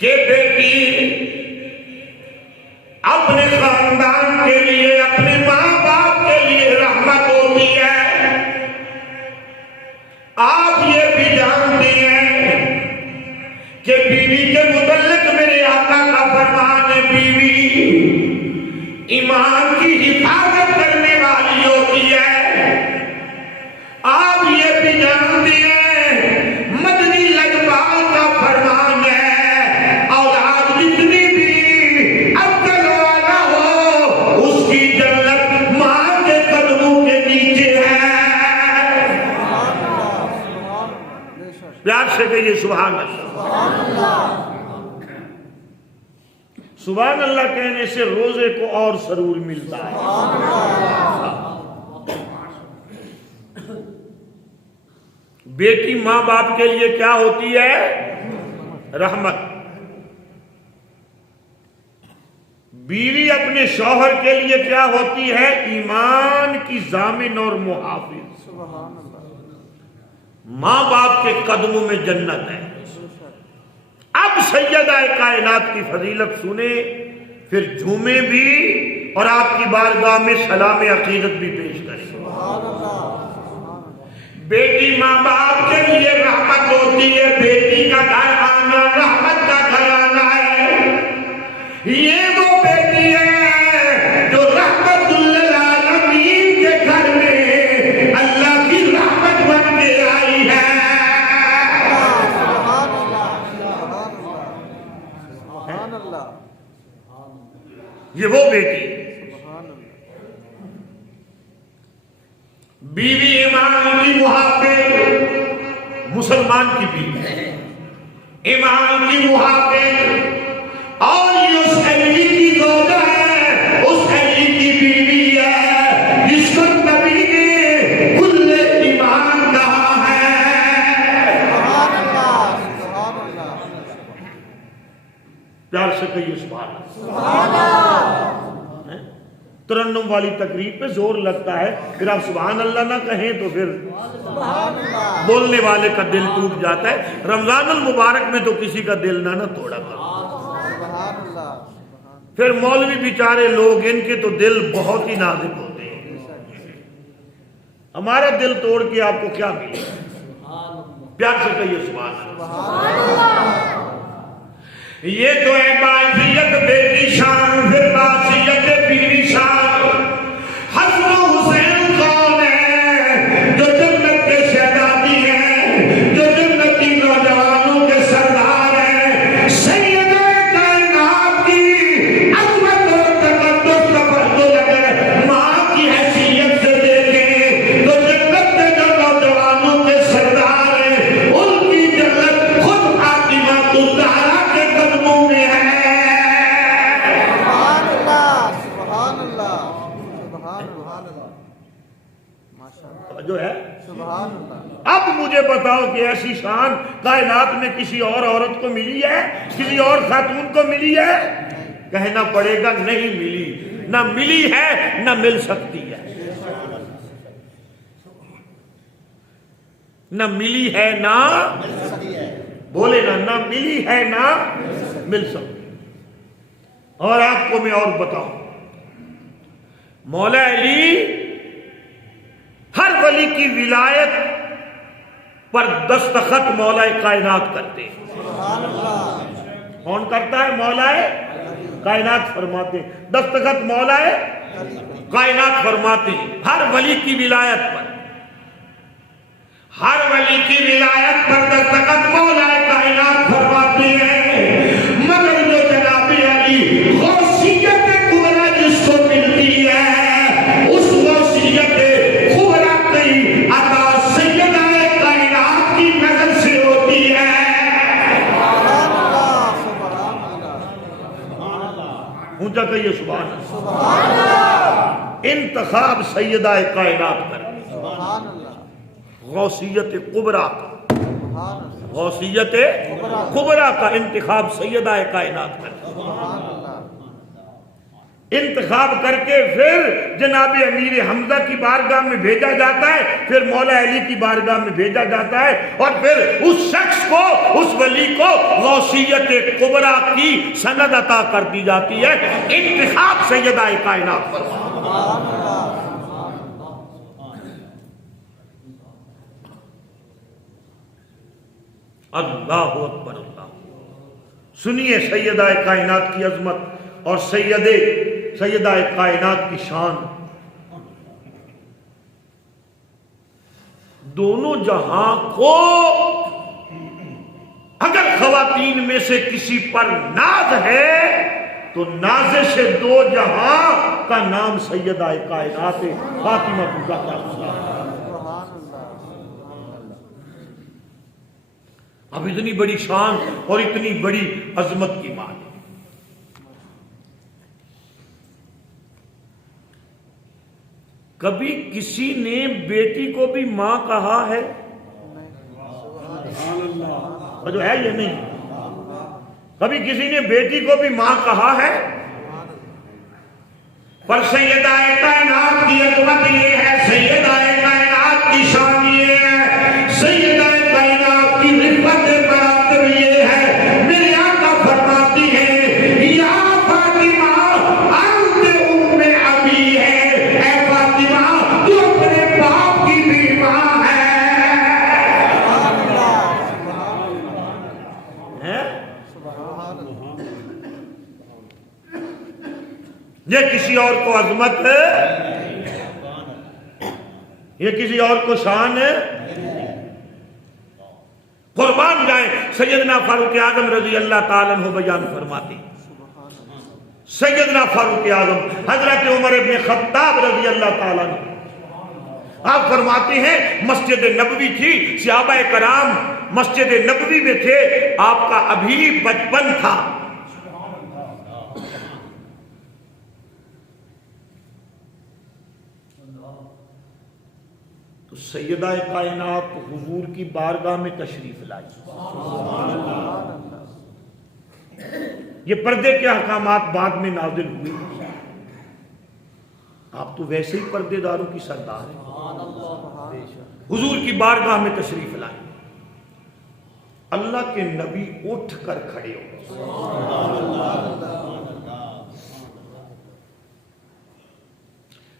کہ بیٹی اپنے خاندان کے لیے، اپنے ماں باپ کے لیے رحمت ہوتی ہے۔ آپ یہ بھی جانتے ہیں کہ بیوی کے متعلق میرے آقا کا فرمان ہے، بیوی ایمان کی حفاظت کرنے والی ہوتی ہے۔ آپ یہ بھی جانتے ہیں مدنی لجپال کا فرمان ہے، اولاد جتنی بھی عقل والا ہو اس کی جنت ماں کے قدموں کے نیچے ہے۔ پیار سے کہیے سبحان اللہ۔ سبحان اللہ کہنے سے روزے کو اور سرور ملتا ہے۔ بیٹی ماں باپ کے لیے کیا ہوتی ہے؟ رحمت۔ بیوی اپنے شوہر کے لیے کیا ہوتی ہے؟ ایمان کی ضامن اور محافظ۔ ماں باپ کے قدموں میں جنت ہے۔ اب سیدہ کائنات کی فضیلت سنیں، پھر جھومیں بھی اور آپ کی بارگاہ میں سلام عقیدت بھی پیش کریں۔ بیٹی ماں باپ کے لیے رحمت ہوتی ہے، بیٹی کا گھر آنا رحمت کا گھر آنا ہے۔ یہ وہ بیٹی ہے جو رحمت للعالمین کے گھر میں اللہ کی رحمت بن کے آئی ہے۔ یہ وہ بیٹی بیوی ایمان کی محافظ، مسلمان کی بیوی ہے ایمان کی محافظ، اور یہ اس علی کی زوجہ ہے، اس علی کی بیوی ہے جس کو نبی نے کل ایمان کہا ہے۔ سبحان اللہ، سبحان اللہ۔ پیار سے کہیے سبحان اللہ۔ ترنم والی تقریب پہ زور لگتا ہے، پھر آپ سبحان اللہ نہ کہیں تو پھر بولنے والے کا دل ٹوٹ جاتا ہے۔ رمضان المبارک میں تو کسی کا دل نہ توڑا کرو، پھر مولوی بیچارے لوگ ان کے تو دل بہت ہی نازک ہوتے ہیں۔ ہمارا دل توڑ کے آپ کو کیا ملے؟ پیار سے کہیے سبحان اللہ۔ یہ تو ہے باعزیت بیٹی شان، پھر باعزیت بیوی شان۔ حسن و حسین کون ہے؟ جو جنت کے شہزادی ہیں، جو جنت کی نوجوانوں کے سردار ہیں۔ سیدہ کائنات کی عظمت اور تقدس کا پردہ اگر ماں کی حیثیت سے دیکھیں تو جنت کے جو نوجوانوں کے سردار ہیں ان کی جنت خود فاطمہ الزہرا کے قدموں میں ہے۔ جو ہے اب مجھے بتاؤ کہ ایسی شان کائنات میں کسی اور عورت کو ملی ہے؟ کسی اور خاتون کو ملی ہے؟ کہنا پڑے گا نہیں ملی، نہ ملی ہے نہ مل سکتی ہے۔ نہ ملی ہے نہ بولے نہ ملی ہے نہ مل سکتی۔ اور آپ کو میں اور بتاؤں، مولا علی ہر ولی کی ولایت پر دستخط مولا کائنات کرتے ہیں۔ کون کرتا ہے؟ مولا کائنات فرماتے ہیں، دستخط مولا کائنات فرماتے ہیں ہر ولی کی ولایت پر۔ ہر ولی کی ولایت پر دستخط مولا کائنات فرماتے ہیں، مگر جو جناب علی غوثیت کبریٰ جس کو ملتی ہے اس غوثیت کبریٰ کی عطا سیدہ کائنات کی نظر سے ہوتی ہے۔ اونچا کہیے سبحان اللہ۔ انتخاب سیدہ کائنات کر غوثیت کبریٰ کا، غوثیت کبریٰ کا انتخاب سیدہ کائنات کر۔ انتخاب کر کے پھر جناب امیر حمزہ کی بارگاہ میں بھیجا جاتا ہے، پھر مولا علی کی بارگاہ میں بھیجا جاتا ہے، اور پھر اس شخص کو، اس ولی کو غوثیت کبریٰ کی سند عطا کر دی جاتی ہے۔ انتخاب سیدہ کائنات پر۔ اللہ اکبر اللہ۔ سنیے سیدہ کائنات کی عظمت اور سیدہ کائنات کی شان۔ دونوں جہاں کو اگر خواتین میں سے کسی پر ناز ہے تو نازش دو جہاں کا نام سیدہ کائنات فاطمہ الزہرا۔ اب اتنی بڑی شان اور اتنی بڑی عظمت کی ماں ہے۔ کبھی کسی نے بیٹی کو بھی ماں کہا ہے؟ جو ہے یہ نہیں۔ کبھی کسی نے بیٹی کو بھی ماں کہا ہے؟ پر سیدہ کائنات کی عظمت یہ ہے، سیدہ کائنات کی شان یہ ہے، سیدہ کائنات کی رفعت براتب یہ ہے، میرے آقا فرماتی ہیں یا فاطمہ انت ام ابی ہے، اے فاطمہ تو اپنے باپ کی بھی ماں ہے۔ یہ کسی اور کو عظمت ہے؟ یہ کسی اور کو شان ہے؟ قربان جائیں سیدنا فاروق اعظم رضی اللہ تعالیٰ عنہ بیان فرماتے، سیدنا فاروق اعظم حضرت عمر ابن خطاب رضی اللہ تعالیٰ عنہ آپ فرماتے ہیں مسجد نبوی تھی، صحابہ کرام مسجد نبوی میں تھے، آپ کا ابھی بچپن تھا۔ تو سیدہ کائنات حضور کی بارگاہ میں تشریف لائی۔ یہ پردے کے احکامات بعد میں نازل ہوئے، آپ تو ویسے ہی پردے داروں کی سردار ہیں۔ حضور کی بارگاہ میں تشریف لائی، اللہ کے نبی اٹھ کر کھڑے ہو۔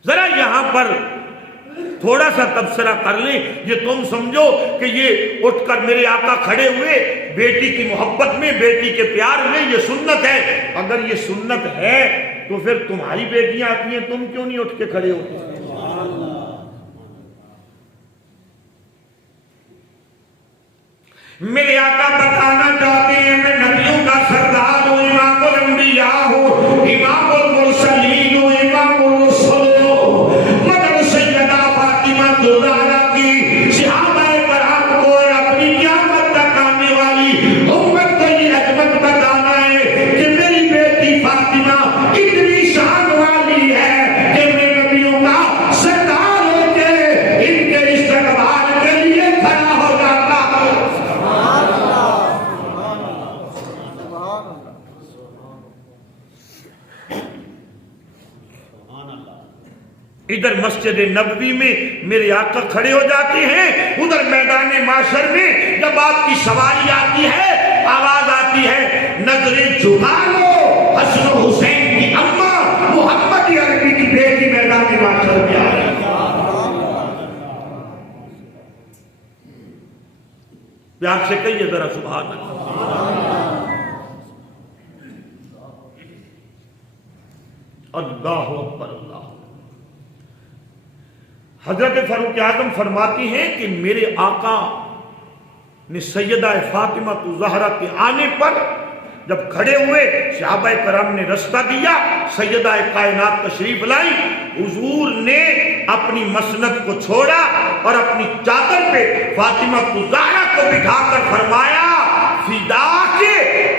ذرا یہاں پر تھوڑا سا تبصرہ کر لیں، یہ تم سمجھو کہ یہ اٹھ کر میرے آقا کھڑے ہوئے بیٹی کی محبت میں، بیٹی کے پیار میں، یہ سنت ہے۔ اگر یہ سنت ہے تو پھر تمہاری بیٹیاں آتی ہیں، تم کیوں نہیں اٹھ کے کھڑے ہوتے؟ میرے آقا بتانا چاہتے ہیں میں نبیوں کا سردار ہوں، امام الانبیاء ہوں، امام المرسلین ہوں، امام الرسل ہوں، مگر سیدہ فاطمہ الزہرا کی صحابہ کرام کو اور اپنی قیامت تک آنے والی امت کو یہ عظمت بتانا ہے کہ میری بیٹی فاطمہ اتنی شان والی ہے کہ میں نبیوں کا سردار ہو کے ان کے استقبال کے لیے کھڑا ہو جاتا۔ ادھر مسجد نبوی میں میرے آقا کھڑے ہو جاتے ہیں، ادھر میدان معاشر میں جب آپ کی سواری آتی ہے، آواز آتی ہے نظریں جھکا لو، حسن و حسین کی اماں محمد عربی کی بیٹی میدان معاشر میں آ رہی ہے۔ پیار سے کہیے ذرا سبحان اللہ، اللہ اکبر اللہ۔ حضرت فاروق اعظم فرماتی ہیں کہ میرے آقا نے سیدہ فاطمہ الزہرا کے آنے پر جب کھڑے ہوئے، صحابہ کرام نے رستہ دیا، سیدہ کائنات تشریف لائی، حضور نے اپنی مسند کو چھوڑا اور اپنی چادر پہ فاطمہ الزہرا کو بٹھا کر فرمایا فداک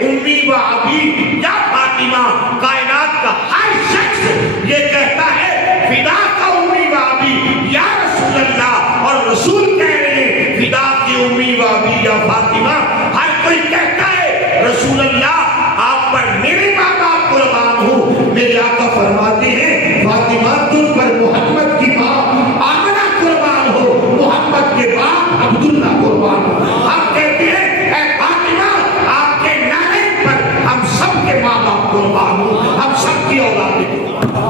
امی و ابی یا فاطمہ۔ کائنات کا ہر شخص یہ کہتا ہے فداک امی و ابی یا رسول اللہ، اور رسول کہہ رہے ہیں فداک امی و ابی یا فاطمہ۔ ہر کوئی کہتا ہے رسول اللہ آپ پر میرے ماں باپ قربان ہوں، میرے آقا فرماتے ہیں فاطمہ تجھ پر محمد کی ماں آمنہ قربان ہو، محمد کے باپ عبداللہ قربان ہو۔ آپ کہتے ہیں اے فاطمہ آپ کے نانے پر ہم سب کے ماں باپ قربان ہو، ہم سب کی اولادیں قربان ہو۔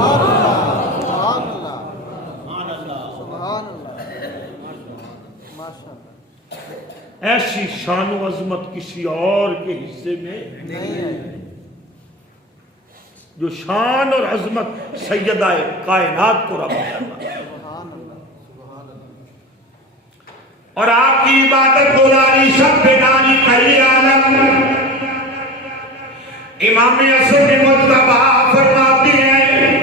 ایسی شان و عظمت کسی اور کے حصے میں نہیں ہے جو شان اور عظمت سیدہ کائنات کو رب نے۔ اور آپ کی عبادت گزاری سب بیداری کری عالم امام حسن مجتبی فرماتے ہیں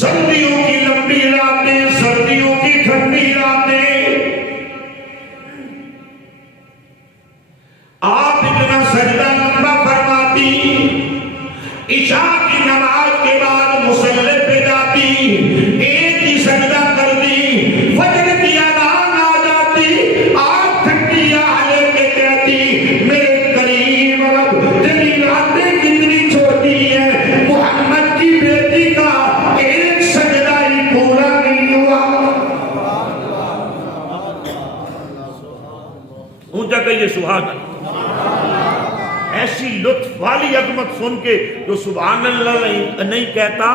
سردیوں کی لمبی راتیں، سردیوں کی ٹھنڈی راتیں، آپ اتنا سجدہ لمبا فرماتی، عشاء کی نماز کے بعد مصلی پہ جاتی، ایک ہی سجدہ کر دی، فجر کی اذان آ جاتی، آپ ٹھنڈی آلے کے کہتی میرے کریم رب تیری راتیں کتنی چھوٹی ہیں، محمد کی بیٹی کا ایک سجدہ ہی پورا نہیں ہوا۔ اونچا کہیے سبحان اللہ۔ ایسی لطف والی عظمت سن کے جو سبحان اللہ نہیں کہتا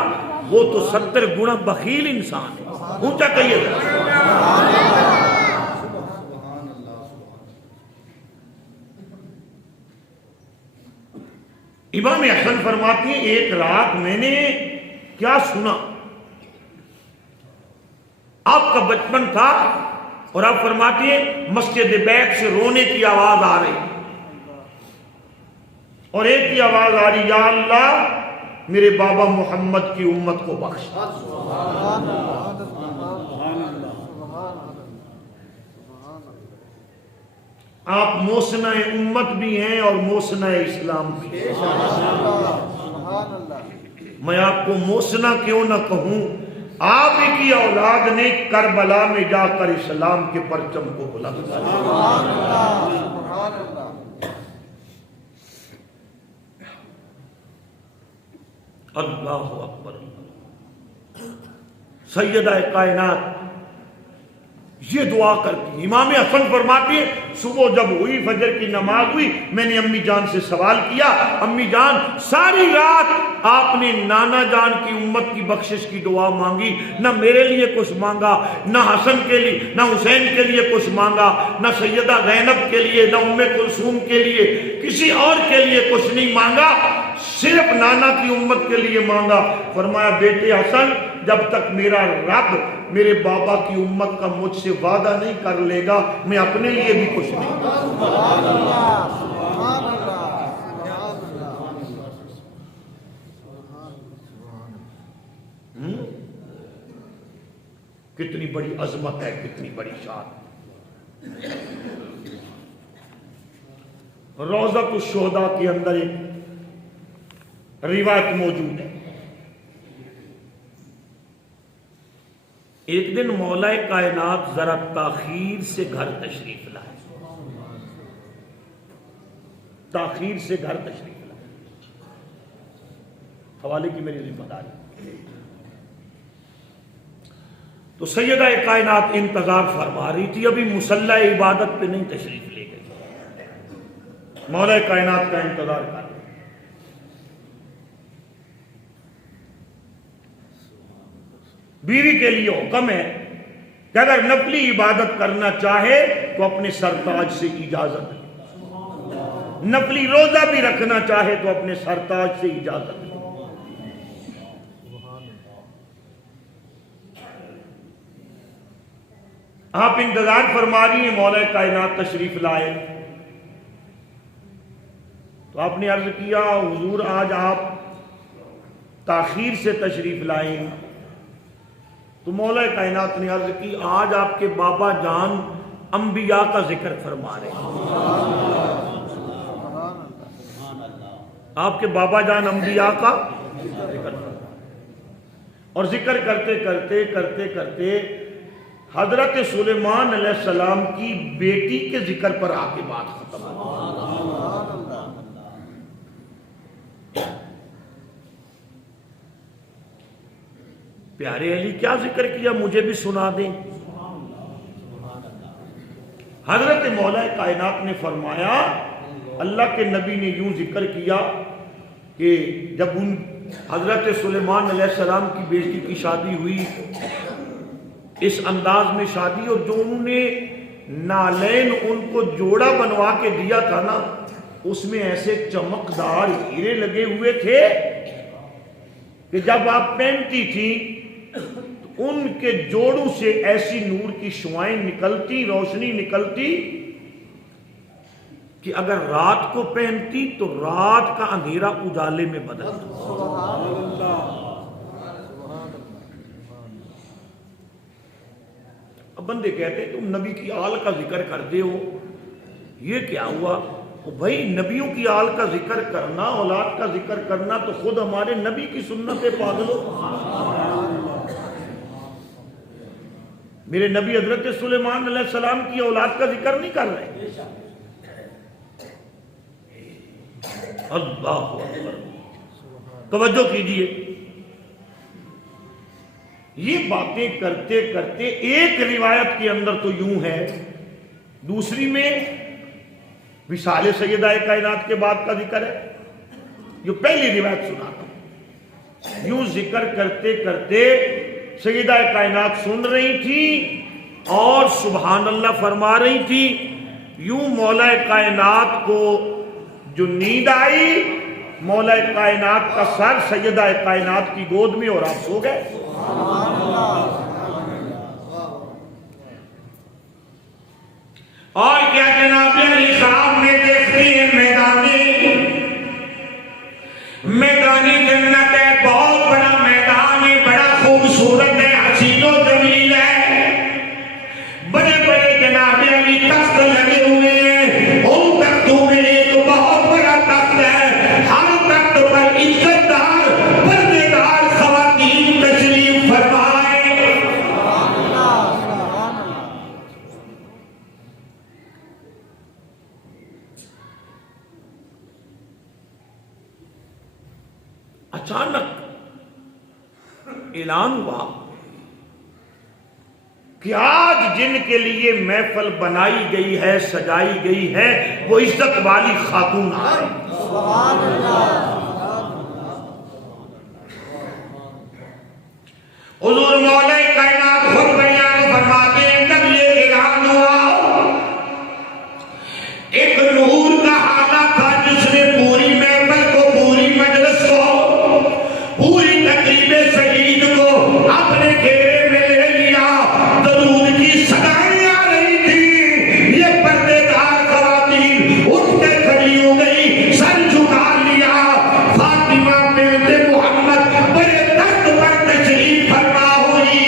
وہ تو 70 گنا بخیل انسان ہے۔ اونچا کہیے امام حسن فرماتی ہیں ایک رات میں نے کیا سنا، آپ کا بچپن تھا اور آپ فرماتی ہیں مسجد بیت سے رونے کی آواز آ رہی اور ایک کی آواز آ رہی یا اللہ میرے بابا محمد کی امت کو بخش۔ آپ موسنہ امت بھی ہیں اور موسنہ اسلام بھی ہیں۔ میں آپ کو موسنہ کیوں نہ کہوں، آپ ہی کی اولاد نے کربلا میں جا کر اسلام کے پرچم کو بلند کیا۔ اللہ اکبر۔ سیدہ کائنات یہ دعا کرتی، امام حسن فرماتے ہیں صبح جب ہوئی فجر کی نماز ہوئی میں نے امی جان سے سوال کیا، امی جان ساری رات آپ نے نانا جان کی امت کی بخشش کی دعا مانگی، نہ میرے لیے کچھ مانگا، نہ حسن کے لیے نہ حسین کے لیے کچھ مانگا، نہ سیدہ زینب کے لیے نہ ام کلثوم کے لیے کسی اور کے لیے کچھ نہیں مانگا، صرف نانا کی امت کے لیے مانگا۔ فرمایا بیٹے حسن جب تک میرا رب میرے بابا کی امت کا مجھ سے وعدہ نہیں کر لے گا میں اپنے لیے بھی کچھ نہیں۔ کتنی بڑی عظمت ہے، کتنی بڑی شان۔ روضۃ الشہداء کے اندر ایک روایت موجود ہے، ایک دن مولا کائنات ذرا تاخیر سے گھر تشریف لائے، تاخیر سے گھر تشریف لائے، حوالے کی میری ذمہ داری۔ تو سیدہ کائنات انتظار فرما رہی تھی، ابھی مصلی عبادت پہ نہیں تشریف لے گئی، مولا کائنات کا انتظار کر رہی۔ بیوی کے لیے حکم ہے کہ اگر نفلی عبادت کرنا چاہے تو اپنے سرتاج سے اجازت لے، نفلی روزہ بھی رکھنا چاہے تو اپنے سرتاج سے اجازت لے۔ آپ انتظار فرما رہی ہیں، مولا کائنات تشریف لائے تو آپ نے عرض کیا حضور آج آپ تاخیر سے تشریف لائیں، تو مولا کائنات نے عرض کی آج آپ کے بابا جان انبیاء کا ذکر فرما رہے ہیں، آپ کے بابا جان انبیاء کا ذکر فرما رہے ہیں، اور ذکر کرتے کرتے کرتے کرتے حضرت سلیمان علیہ السلام کی بیٹی کے ذکر پر آ کے بات ختم ہو۔ پیارے علی کیا ذکر کیا مجھے بھی سنا دیں. حضرت مولا کائنات نے فرمایا اللہ کے نبی نے یوں ذکر کیا کہ جب ان حضرت سلیمان علیہ السلام کی بیٹی کی شادی ہوئی اس انداز میں شادی, اور جو انہوں نے نالین ان کو جوڑا بنوا کے دیا تھا نا اس میں ایسے چمکدار ہیرے لگے ہوئے تھے کہ جب آپ پہنتی تھی ان کے جوڑوں سے ایسی نور کی شعائیں نکلتی, روشنی نکلتی کہ اگر رات کو پہنتی تو رات کا اندھیرا اجالے میں بدلتا. اب بندے کہتے ہیں تم نبی کی آل کا ذکر کرتے ہو, یہ کیا ہوا؟ بھائی نبیوں کی آل کا ذکر کرنا, اولاد کا ذکر کرنا تو خود ہمارے نبی کی سنت ہے پاگلو. میرے نبی حضرت سلیمان علیہ السلام کی اولاد کا ذکر نہیں کر رہے. اللہ اکبر, توجہ کیجئے. یہ باتیں کرتے کرتے ایک روایت کے اندر تو یوں ہے, دوسری میں وصال سیدہ کائنات کے بعد کا ذکر ہے. جو پہلی روایت سناتا ہوں, یوں ذکر کرتے کرتے سیدہ کائنات سن رہی تھی اور سبحان اللہ فرما رہی تھی. یوں مولا کائنات کو جو نیند آئی, مولا کائنات کا سر سیدہ کائنات کی گود میں اور آپ سو گئے. اور کیا جناب علی صاحب نے دیکھتی ہے میدانی جنت ہے, بہت بڑا میدان ہے, بڑا خوبصورت ہے, حسین و جمیل ہے, بڑے بڑے جناب علی تخت لگے ہوئے ہیں. ان تختوں میں ایک بہت بڑا تخت ہے, ہر تخت پر عزتدار پردےدار خواتین تشریف فرمائے. اچانک اعلان ہوا کہ آج جن کے لیے محفل بنائی گئی ہے, سجائی گئی ہے, وہ عزت والی خاتون آئے. سبحان اللہ. حضور مولا کائنات خود بیان فرماتے ہیں جب یہ اعلان ہوا ایک نور کا حالہ تھا جس نے پوری محفل کو, پوری مجلس کو, پوری تقریب سجید کو اپنے گھیرے میں لے لیا. درود کی صدائیں آ رہی تھی. یہ پردے دار خواتین اٹھ کے کھڑی ہو گئی, سر جھکا لیا. فاطمہ بنت محمد بڑے تخت پر تشریف فرما ہوئی.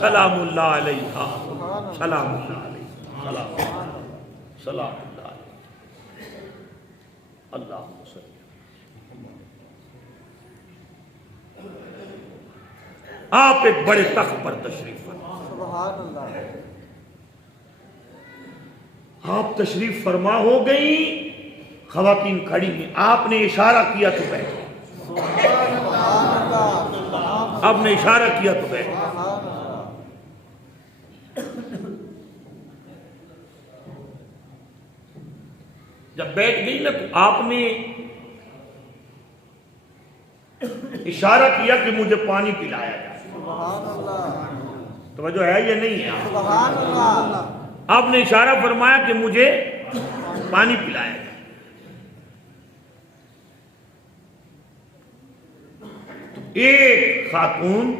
سلام اللہ علیہ, سلام اللہ علیہ, سلام اللہ علیہ. اللہ آپ ایک بڑے تخت پر تشریف فرما. آپ تشریف فرما ہو گئی, خواتین کھڑی ہیں. آپ نے اشارہ کیا تو بیٹھے, آپ نے اشارہ کیا تو بیٹھے. جب بیٹھ گئی نا تو آپ نے اشارہ کیا کہ مجھے پانی پلایا جائے. توجہ ہے یا نہیں ہے؟ آپ نے اشارہ فرمایا کہ مجھے پانی پلایا جائے. ایک خاتون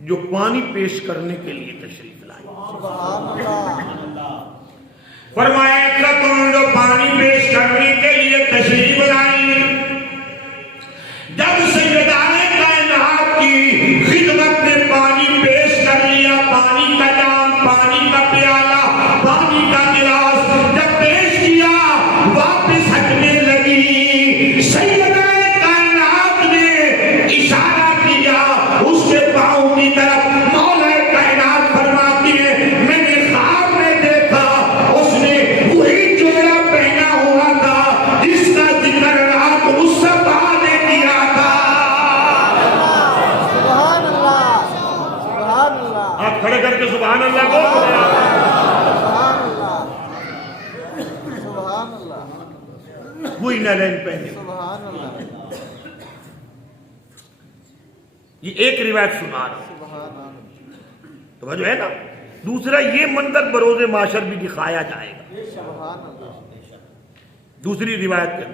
جو پانی پیش کرنے کے لیے تشریف لائی, فرمایا ایک خاتون جو پانی پیش کرنے کے لیے تشریف لائی. جب سیدہ کائنات کی خدمت میں پانی پیش کر لیا, پانی کا جام, پانی کا پیالہ, پانی کا گلاس جب پیش کیا, واپس ہٹنے لگی. سیدہ کائنات نے اشارہ کیا اس کے پاؤں کی طرف. مولا کائنات فرماتی ہے میں نے خواب میں دیکھا اس نے وہی جوڑا پہنا ہوا تھا جس کا ذکر رات اس سے بعد سبحان اللہ کو وہی نالین پہنے. یہ ایک روایت سنا رہا ہوں تو جو ہے نا. دوسرا یہ منظر بروز معاشر بھی دکھایا جائے گا. دوسری روایت کے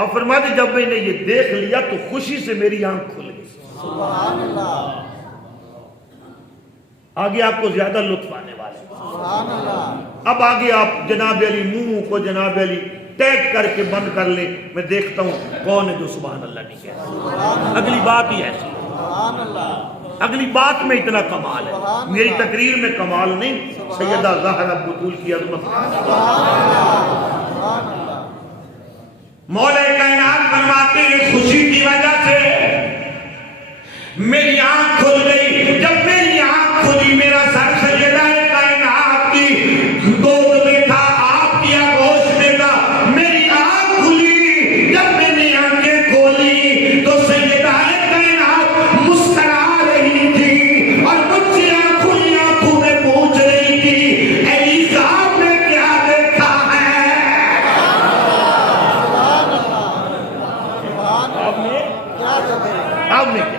آپ فرماتے جب میں نے یہ دیکھ لیا تو خوشی سے میری آنکھ کھل گئی. سبحان اللہ. آگے آپ کو زیادہ لطف آنے والے. سبحان اللہ. اب آگے آپ جناب علی منہ کو جناب علی ٹیگ کر کے بند کر لیں. میں دیکھتا ہوں کون ہے جو سبحان اللہ نہیں کہتا. اگلی بات ہی ایسی. سبحان اللہ. اگلی بات میں اتنا کمال ہے. میری تقریر میں کمال نہیں, سیدہ زہرا بطول کی عظمت. مولا کائنات فرماتے ہیں خوشی کی وجہ سے میری آنکھ کھل گئی. جب میری آنکھ کھلی میرا سر سیدہ کائنات کی گود میں تھا, آپ کی آغوش میں تھا. میری آنکھ کھلی, جب میں نے آنکھیں کھولی تو سیدہ کائنات مسکرا رہی تھی اور مجھ سے آنکھوں میں پوچھ رہی تھی علی صاحب نے کیا دیکھا ہے. آپ نے کیا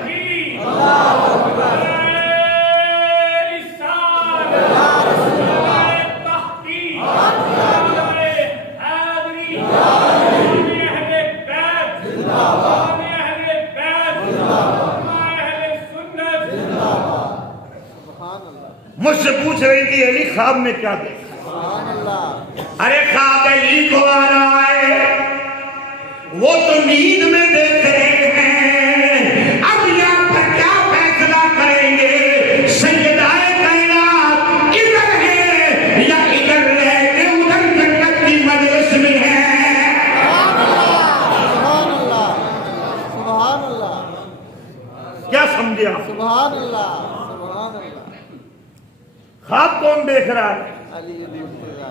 مجھ سے پوچھ رہی تھی علی خواب میں کیا دیکھا. ارے خواب علی کو آ رہا ہے, وہ تو نیند میں دیکھ رہے ہیں. اب یہاں پر کیا فیصلہ کریں گے, سیدہ کائنات ادھر ہے یا ادھر رہ کے ادھر جنت کی مجلس میں ہے. سبحان اللہ. سبحان اللہ. کیا سمجھے آپ؟ سبحان اللہ. سبحان اللہ. خواب کون دیکھ رہا ہے علی دیکھا.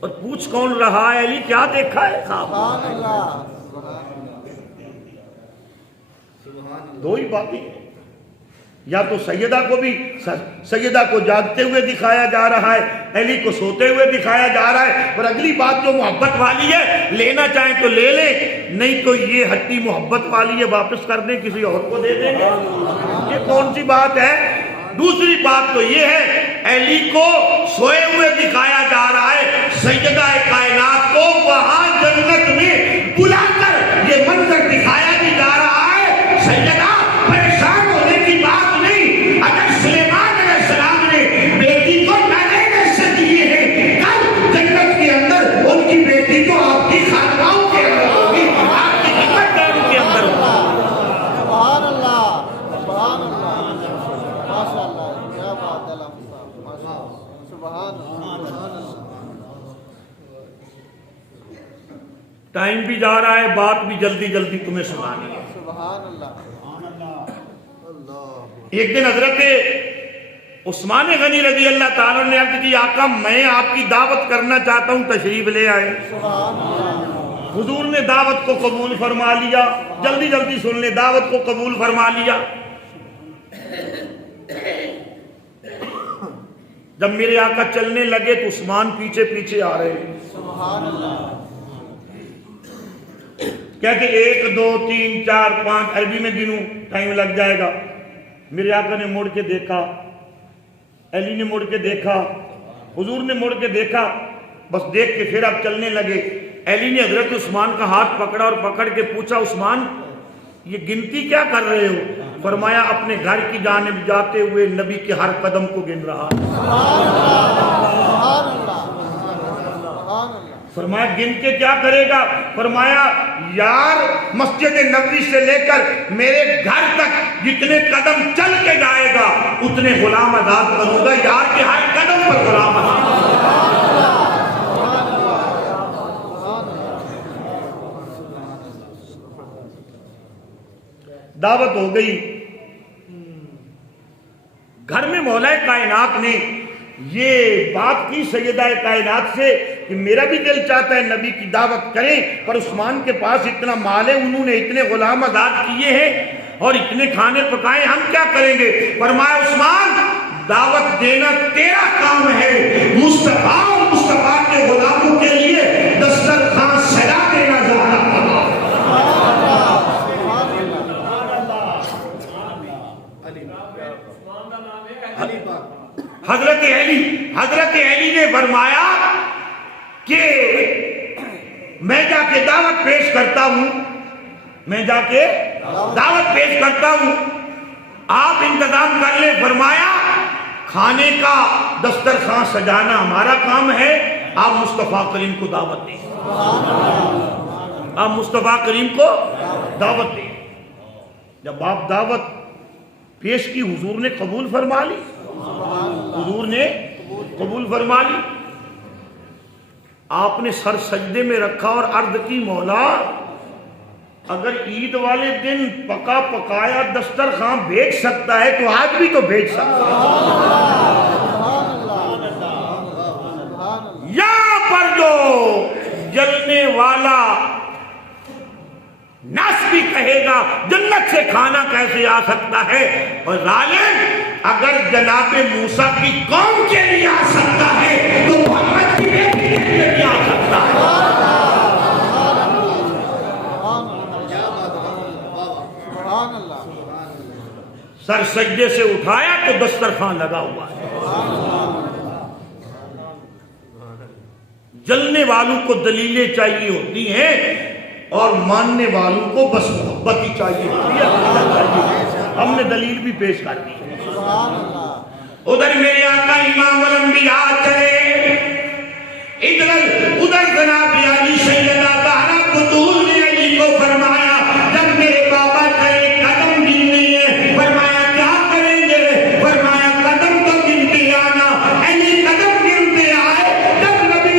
اور پوچھ کون رہا ہے علی کیا دیکھا ہے خواب. سبحان اللہ. دو ہی باتیں, یا تو سیدہ کو جاگتے ہوئے دکھایا جا رہا ہے, علی کو سوتے ہوئے دکھایا جا رہا ہے. اور اگلی بات جو محبت والی ہے لینا چاہیں تو لے لیں, نہیں تو یہ ہٹی محبت والی ہے واپس کر دیں, کسی اور کو دے دیں گے. یہ کون سی بات ہے. دوسری بات تو یہ ہے علی کو سوئے ہوئے دکھایا جا رہا ہے, سیدہ کائنات کو وہاں جنت میں بلا کر یہ منظر دکھایا بھی جا رہا ہے. سیدہ پریشان ہونے کی بات نہیں. اگر سلیمان علیہ السلام نے بیٹی کو نالین سے دیے ہیں, کل جنت کے اندر ان کی بیٹی کو آپ کی خانقاہوں کے اندر ہوگی, آپ کی خدمت گاروں کے اندر ہوگی. سبحان اللہ. سبحان اللہ. ماشاء اللہ. کیا بات ہے لمحہ. ماشاء اللہ. سبحان اللہ. ٹائم بھی جا رہا ہے, بات بھی جلدی جلدی تمہیں سنانی ہے. سبحان اللہ. ایک دن حضرت عثمان غنی رضی اللہ تعالیٰ نے عرض کی آقا میں آپ کی دعوت کرنا چاہتا ہوں, تشریف لے آئے. حضور نے دعوت کو قبول فرما لیا. جلدی جلدی سن لیں, دعوت کو قبول فرما لیا. جب میرے آقا چلنے لگے تو عثمان پیچھے پیچھے آ رہے ہیں. سبحان اللہ. کہتے 1 2 3 4 5 عربی میں گنوں, ٹائم لگ جائے گا. میرے آقا نے مڑ کے دیکھا, علی نے مڑ کے دیکھا, حضور نے مڑ کے دیکھا, بس دیکھ کے پھر آپ چلنے لگے. علی نے حضرت عثمان کا ہاتھ پکڑا اور پکڑ کے پوچھا عثمان یہ گنتی کیا کر رہے ہو؟ فرمایا اپنے گھر کی جانب جاتے ہوئے نبی کے ہر قدم کو گن رہا. فرمایا گن کے کیا کرے گا؟ فرمایا یار مسجد نبوی سے لے کر میرے گھر تک جتنے قدم چل کے جائے گا اتنے غلام آزاد کروں گا. یار کے ہر قدم پر غلام آزاد. دعوت ہو گئی. گھر میں مولا کائنات نے یہ بات کی سیدہ کائنات سے کہ میرا بھی دل چاہتا ہے نبی کی دعوت کریں, پر عثمان کے پاس اتنا مال ہے, انہوں نے اتنے غلام آزاد کیے ہیں اور اتنے کھانے پکائے, ہم کیا کریں گے؟ فرمایا عثمان دعوت دینا تیرا کام ہے، مصطفیٰ اور مصطفیٰ کے غلاموں کے لیے دسترخوان سجا دینا زہرا کا کام ہے۔ حضرت علی نے فرمایا کہ میں جا کے دعوت پیش کرتا ہوں، آپ انتظام کر لیں۔ فرمایا کھانے کا دسترخوان سجانا ہمارا کام ہے، آپ مصطفیٰ کریم کو دعوت دیں، آپ مصطفیٰ کریم کو دعوت دیں۔ جب آپ دعوت پیش کی، حضور نے قبول فرما لی، حضور نے قبول فرما لی۔ آپ نے سر سجدے میں رکھا اور عرض کی، مولا اگر عید والے دن پکا پکایا دسترخوان بھیج سکتا ہے تو آج بھی تو بھیج سکتا ہے۔ یہاں پر جو جلنے والا ناس بھی کہے گا جنت سے کھانا کیسے آ سکتا ہے، اور ظالم اگر جناب موسیٰ کی قوم کے لیے آ سکتا ہے تو محمد کی بیٹی کے لیے بھی آ سکتا ہے۔ سر سجدے سے اٹھایا تو دسترخوان لگا ہوا ہے۔ جلنے والوں کو دلیلیں چاہیے ہوتی ہیں اور ماننے والوں کو بس محبت ہی چاہیے ہوتی ہے۔ ہم نے دلیل بھی پیش کر دی۔ ادھر میرے آقا امام الانبیاء چلے، ادھر جناب علی سیدہ زہرا بطول نے علی کو فرمایا، جب میرے بابا چلے قدم گننے ہیں، فرمایا کیا کریں گے؟ فرمایا قدم تو گنتے آنا۔ علی قدم گنتے آئے، جب نبی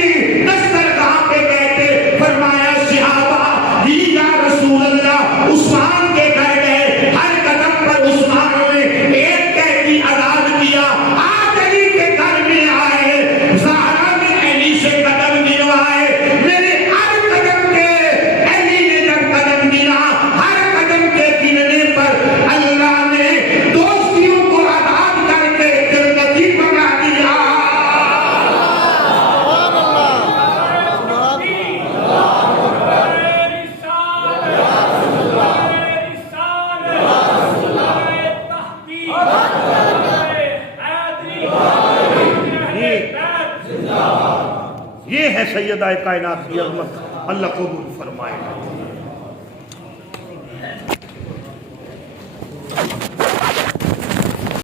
دسترخوان پہ بیٹھے، فرمایا صحابہ جی یا رسول اللہ، عثمان کے گھر گئے، ہر قدم پر عثمان نے ایک قیدی آزاد کیا۔ آج علی کے گھر میں آئے، زہرا نے علی سے قدم گنوائے، میرے ہر قدم کے علی نے جب قدم گنا، ہر قدم کے گننے پر اللہ نے دوستیوں کو آزاد کر کے جنتی بنا دیا۔ یہ ہے سیدہ کائنات کی عظمت، اللہ قبول فرمائے۔